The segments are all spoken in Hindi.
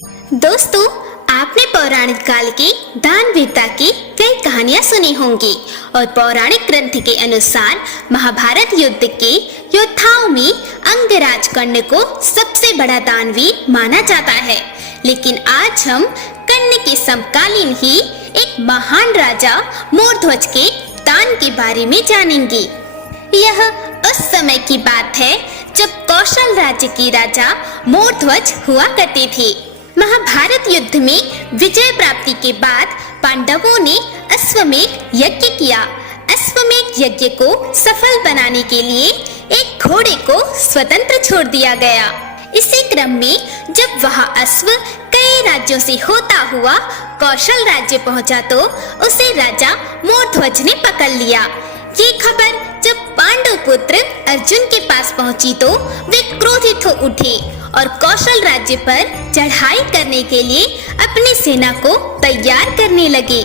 दोस्तों, आपने पौराणिक काल की दान वीरता की कई कहानियां सुनी होंगी और पौराणिक ग्रंथ के अनुसार महाभारत युद्ध के योद्धाओं में अंगराज कर्ण को सबसे बड़ा दानवीर माना जाता है। लेकिन आज हम कर्ण के समकालीन ही एक महान राजा मोरध्वज के दान के बारे में जानेंगे। यह उस समय की बात है जब कौशल राज्य के राजा मोरध्वज हुआ करते थे। महाभारत युद्ध में विजय प्राप्ति के बाद पांडवों ने अश्वमेध यज्ञ किया। अश्वमेध यज्ञ को सफल बनाने के लिए एक घोड़े को स्वतंत्र छोड़ दिया गया। इसी क्रम में जब वह अश्व कई राज्यों से होता हुआ कौशल राज्य पहुंचा तो उसे राजा मोरध्वज ने पकड़ लिया। ये खबर जब पांडव पुत्र अर्जुन के पास पहुंची तो वे क्रोधित हो उठे और कौशल राज्य पर चढ़ाई करने के लिए अपनी सेना को तैयार करने लगे।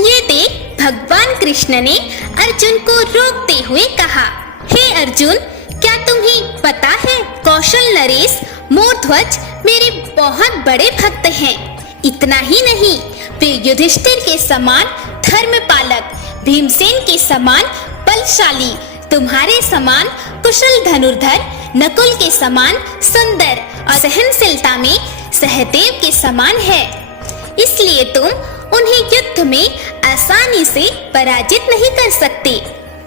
ये देख भगवान कृष्ण ने अर्जुन को रोकते हुए कहा, हे अर्जुन, क्या तुम्हें पता है कौशल नरेश मोरध्वज मेरे बहुत बड़े भक्त हैं। इतना ही नहीं, वे युधिष्ठिर के समान धर्मपालक, भीमसेन के समान बलशाली, तुम्हारे समान कुशल धनुर्धर, नकुल के समान सुंदर और सहनशीलता में सहदेव के समान है। इसलिए तुम उन्हें युद्ध में आसानी से पराजित नहीं कर सकते।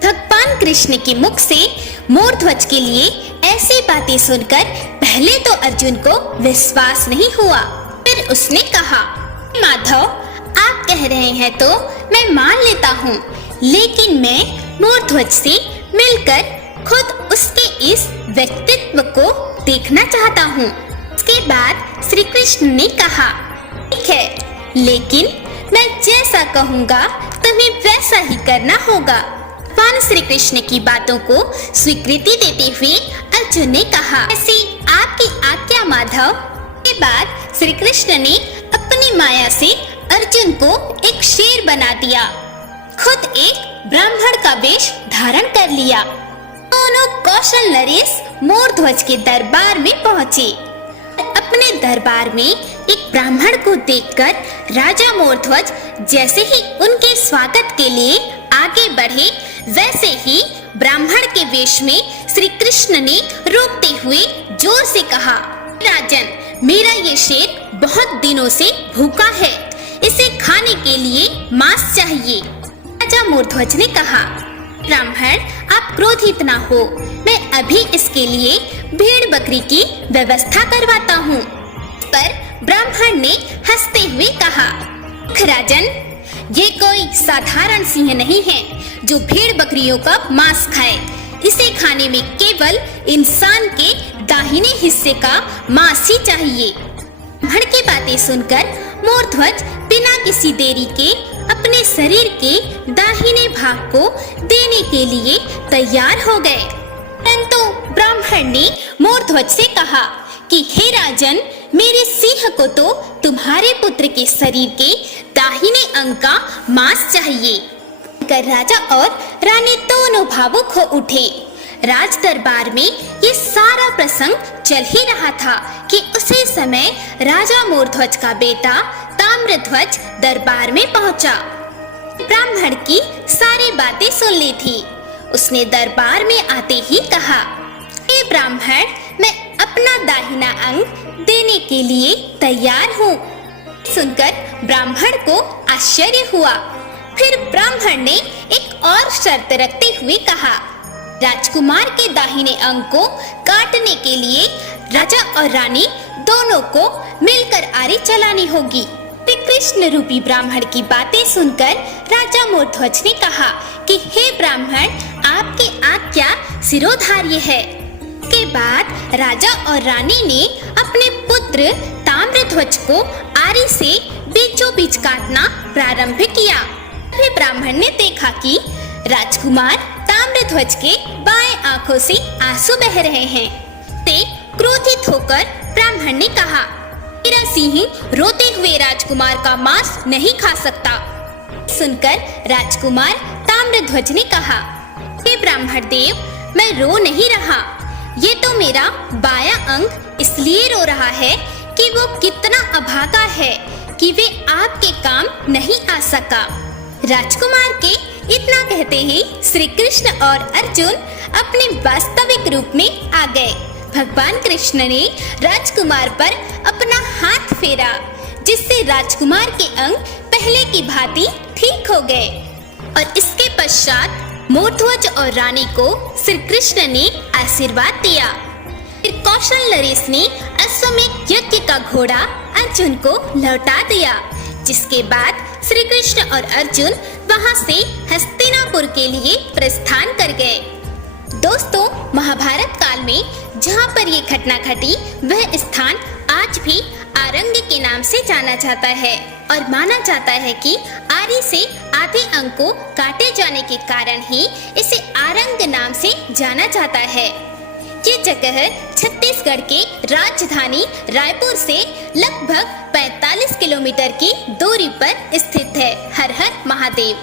भगवान कृष्ण के मुख से मोरध्वज के लिए ऐसी बातें सुनकर पहले तो अर्जुन को विश्वास नहीं हुआ। फिर उसने कहा, माधव, आप कह रहे हैं तो मैं मान लेता हूँ, लेकिन मैं मोरध्वज से मिलकर खुद उसके इस व्यक्तित्व को देखना चाहता हूँ। उसके बाद श्री कृष्ण ने कहा, ठीक है, लेकिन मैं जैसा कहूँगा तुम्हें वैसा ही करना होगा। भगवान श्री कृष्ण की बातों को स्वीकृति देते हुए अर्जुन ने कहा, ऐसी आपकी आज्ञा माधव। के बाद श्री कृष्ण ने अपनी माया से अर्जुन को एक शेर बना दिया, खुद एक ब्राह्मण का वेश धारण कर लिया। दोनों कौशल नरेश मोरध्वज के दरबार में पहुंचे। अपने दरबार में एक ब्राह्मण को देखकर राजा मोरध्वज जैसे ही उनके स्वागत के लिए आगे बढ़े, वैसे ही ब्राह्मण के वेश में श्री कृष्ण ने रोकते हुए जोर से कहा, राजन, मेरा ये शेर बहुत दिनों से भूखा है, इसे खाने के लिए मांस चाहिए। राजा मोरध्वज ने कहा, ब्राह्मण, आप क्रोधित ना हो, मैं अभी इसके लिए भेड़ बकरी की व्यवस्था करवाता हूँ। पर ब्राह्मण ने हंसते हुए कहा, राजन, ये कोई साधारण सिंह नहीं है जो भेड़ बकरियों का मांस खाए। इसे खाने में केवल इंसान के दाहिने हिस्से का मांस ही चाहिए। ब्राह्मण की बातें सुनकर मोरध्वज बिना किसी देरी के अपने शरीर के दाहिने भाग को देने के लिए तैयार हो गए। परंतु ब्राह्मण ने मोरध्वज से कहा कि हे राजन, मेरे सिंह को तो तुम्हारे पुत्र के शरीर के दाहिने अंग का मांस चाहिए। कर राजा और रानी दोनों भावुक हो उठे। राज दरबार में ये सारा प्रसंग चल ही रहा था कि उसी समय राजा मोरध्वज का बेटा ताम्रध्वज दरबार में पहुंचा। ब्राह्मण की सारी बातें सुन ली थी। उसने दरबार में आते ही कहा, हे ब्राह्मण, मैं अपना दाहिना अंग देने के लिए तैयार हूँ। सुनकर ब्राह्मण को आश्चर्य हुआ। फिर ब्राह्मण ने एक और शर्त रखते हुए कहा, राजकुमार के दाहिने अंग को काटने के लिए राजा और रानी दोनों को मिलकर आरी चलानी होगी। श्री कृष्ण रूपी ब्राह्मण की बातें सुनकर राजा मोरध्वज ने कहा कि हे ब्राह्मण, आपकी आज्ञा सिरोधार्य है। के बाद राजा और रानी ने अपने पुत्र ताम्रध्वज को आरी से बीचों बीच काटना प्रारंभ किया। फिर ब्राह्मण ने देखा कि राजकुमार ताम्रध्वज के बाएं आंखों से आंसू बह रहे हैं। ते क्रोधित होकर ब्राह्मण ने कहा, मेरा सिंह रोते हुए राजकुमार का मांस नहीं खा सकता। सुनकर राजकुमार ताम्रध्वज ने कहा, हे ब्राह्मण देव, मैं रो नहीं रहा, ये तो मेरा बायां अंग इसलिए रो रहा है कि वो कितना अभागा है कि वे आपके काम नहीं आ सका। राजकुमार के इतना कहते ही श्री कृष्ण और अर्जुन अपने वास्तविक रूप में आ गए। भगवान कृष्ण ने राजकुमार पर अपना हाथ फेरा, जिससे राजकुमार के अंग पहले की भांति ठीक हो गए। और इसके पश्चात मोरध्वज और रानी को श्री कृष्ण ने आशीर्वाद दिया। फिर कौशल नरेश ने अश्वमेध यज्ञ का घोड़ा अर्जुन को लौटा दिया, जिसके बाद श्री कृष्ण और अर्जुन वहां से हस्तिनापुर के लिए प्रस्थान कर गए। दोस्तों, महाभारत काल में जहां पर ये घटना घटी वह स्थान आज भी आरंग के नाम से जाना जाता है और माना जाता है कि आरी से आधे अंग को काटे जाने के कारण ही इसे आरंग नाम से जाना जाता है। ये जगह छत्तीसगढ़ के राजधानी रायपुर से लगभग 45 किलोमीटर की दूरी पर स्थित है। हर हर महादेव।